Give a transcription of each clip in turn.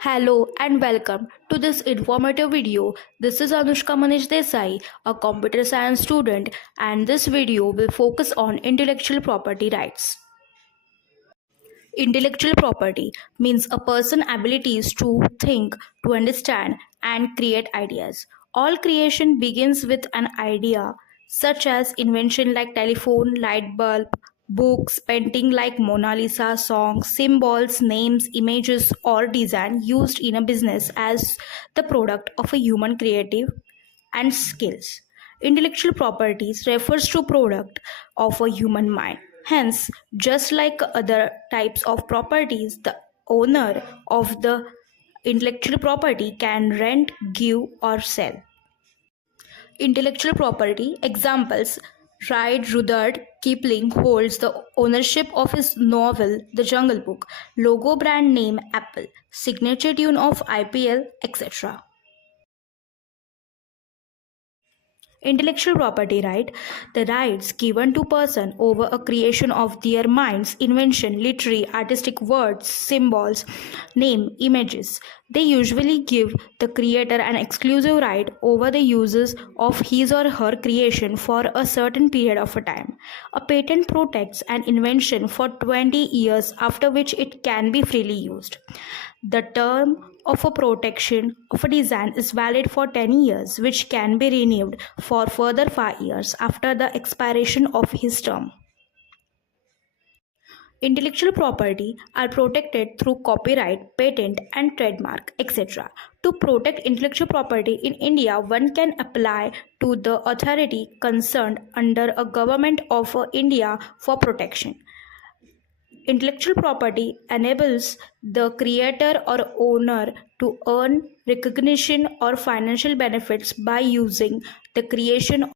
Hello and welcome to this informative video. This is Anushka Manish Desai, a computer science student, and this video will focus on intellectual property rights. Intellectual property means a person's abilities to think, to understand, and create ideas. All creation begins with an idea, such as invention like telephone, light bulb, books, painting like Mona Lisa, songs, symbols, names, images, or design used in a business as the product of a human creative and skills. Intellectual properties refers to product of a human mind. Hence, just like other types of properties, the owner of the intellectual property can rent, give, or sell. Intellectual property examples: Rudyard Kipling holds the ownership of his novel The Jungle Book, logo brand name Apple, signature tune of IPL, etc. Intellectual property right: the rights given to person over a creation of their minds, invention, literary, artistic words, symbols, name, images. They usually give the creator an exclusive right over the uses of his or her creation for a certain period of a time. A patent protects an invention for 20 years, after which it can be freely used. The term of a protection of a design is valid for 10 years, which can be renewed for further 5 years after the expiration of his term. Intellectual property are protected through copyright, patent, and trademark, etc. To protect intellectual property in India, one can apply to the authority concerned under a Government of India for protection. Intellectual property enables the creator or owner to earn recognition or financial benefits by using the creation.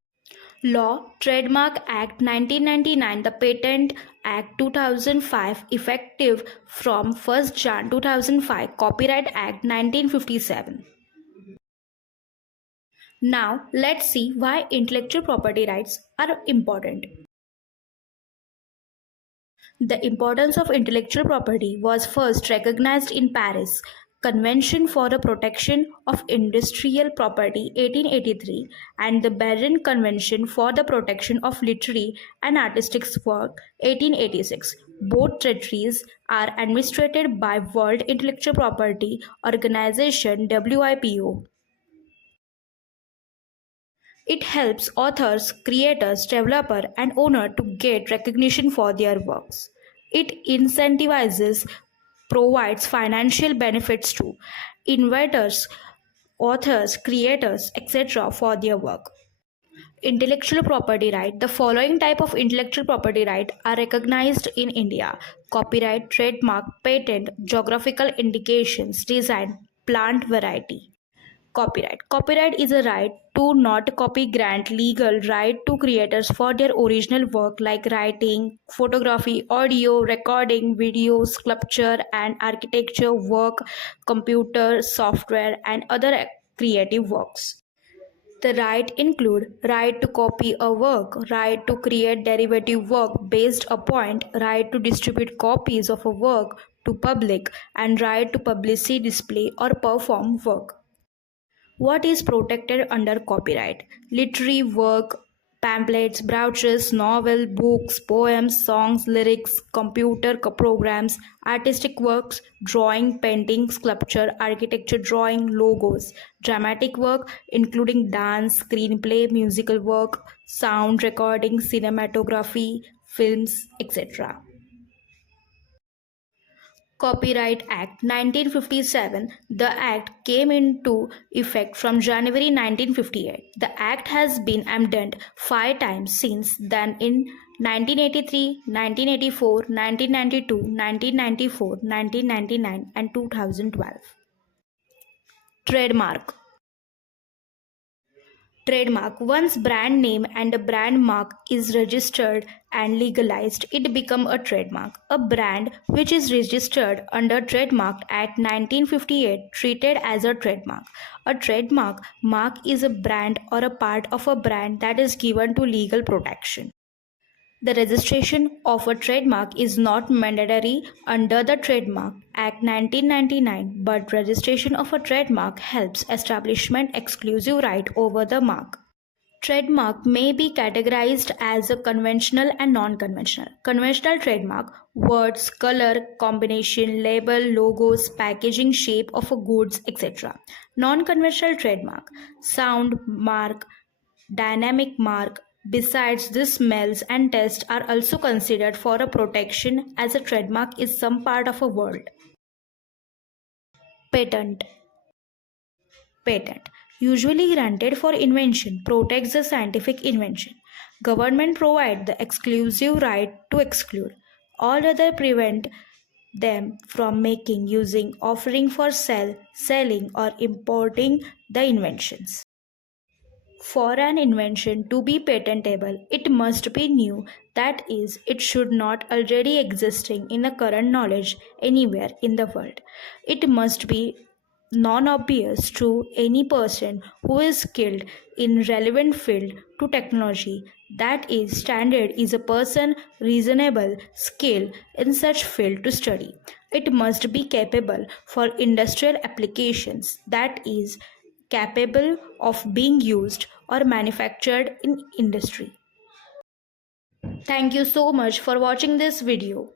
Law, Trademark Act 1999, the Patent Act 2005, effective from 1st Jan 2005, Copyright Act 1957. Now, let's see why intellectual property rights are important. The importance of intellectual property was first recognized in Paris Convention for the Protection of Industrial Property 1883 and the Berne Convention for the Protection of Literary and Artistic Work 1886. Both treaties are administered by World Intellectual Property Organization WIPO. It helps authors, creators, developer, and owner to get recognition for their works. It incentivizes, provides financial benefits to inventors, authors, creators, etc. for their work. Intellectual property right. The following type of intellectual property right are recognized in India: copyright, trademark, patent, geographical indications, design, plant variety. Copyright. Copyright is a right to not copy grant legal right to creators for their original work like writing, photography, audio, recording, video, sculpture and architecture work, computer, software and other creative works. The right include right to copy a work, right to create derivative work based upon, right to distribute copies of a work to public, and right to publicly display or perform work. What is protected under copyright? Literary work, pamphlets, brochures, novel, books, poems, songs, lyrics, computer programs, artistic works, drawing, painting, sculpture, architecture drawing, logos, dramatic work including dance, screenplay, musical work, sound recording, cinematography, films, etc. Copyright Act 1957. The Act came into effect from January 1958. The Act has been amended 5 times since then in 1983, 1984, 1992, 1994, 1999 and 2012. Trademark. Trademark. Once brand name and a brand mark is registered and legalized, it becomes a trademark. A brand which is registered under Trademark Act 1958 treated as a trademark. A trademark mark is a brand or a part of a brand that is given to legal protection. The registration of a trademark is not mandatory under the Trademark Act 1999, but registration of a trademark helps establishment exclusive right over the mark. Trademark may be categorized as a conventional and non-conventional. Conventional trademark: words, color, combination, label, logos, packaging, shape of a goods, etc. Non-conventional trademark: sound, mark, dynamic mark. Besides this, smells and taste are also considered for a protection as a trademark is some part of a word. Patent. Patent, usually granted for invention, protects the scientific invention. Government provide the exclusive right to exclude. All other prevent them from making, using, offering for sale, selling, or importing the inventions. For an invention to be patentable, it must be new, that is, it should not already existing in the current knowledge anywhere in the world. It must be non-obvious to any person who is skilled in relevant field to technology. That is, standard is a person reasonable skill in such field to study. It must be capable for industrial applications, that is, capable of being used or manufactured in industry. Thank you so much for watching this video.